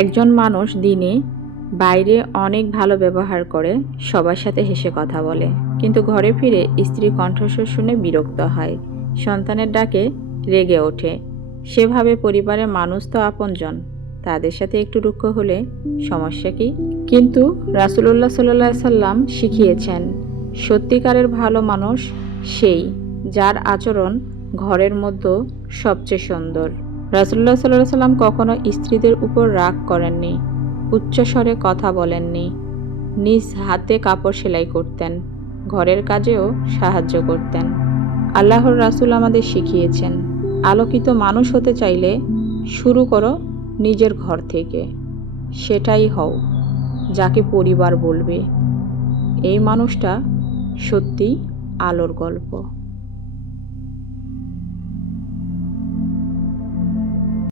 একজন মানুষ দিনে বাইরে অনেক ভালো ব্যবহার করে, সবার সাথে হেসে কথা বলে। কিন্তু ঘরে ফিরে স্ত্রী কণ্ঠস্বর শুনে বিরক্ত হয়। সন্তানের ডাকে রেগে ওঠে। সেভাবে পরিবারের মানুষ তো আপনজন। তাদের সাথে একটু রুক্ষ হলে সমস্যা কি? কিন্তু রাসুলুল্লাহ সাল্লাহ সাল্লাম শিখিয়েছেন, সত্যিকারের ভালো মানুষ সেই যার আচরণ ঘরের মধ্যে সবচেয়ে সুন্দর। রাসুল্লাহ সাল্লাহ সাল্লাম কখনো স্ত্রীদের উপর রাগ করেননি, উচ্চস্বরে কথা বলেননি, নিজ হাতে কাপড় সেলাই করতেন, ঘরের কাজেও সাহায্য করতেন। আল্লাহর রাসূল আমাদের শিখিয়েছেন, আলোকিত মানুষ হতে চাইলে শুরু করো নিজের ঘর থেকে, সেটাই হও, যাকে পরিবার বলবে। এই মানুষটা সত্যি আলোর গল্প।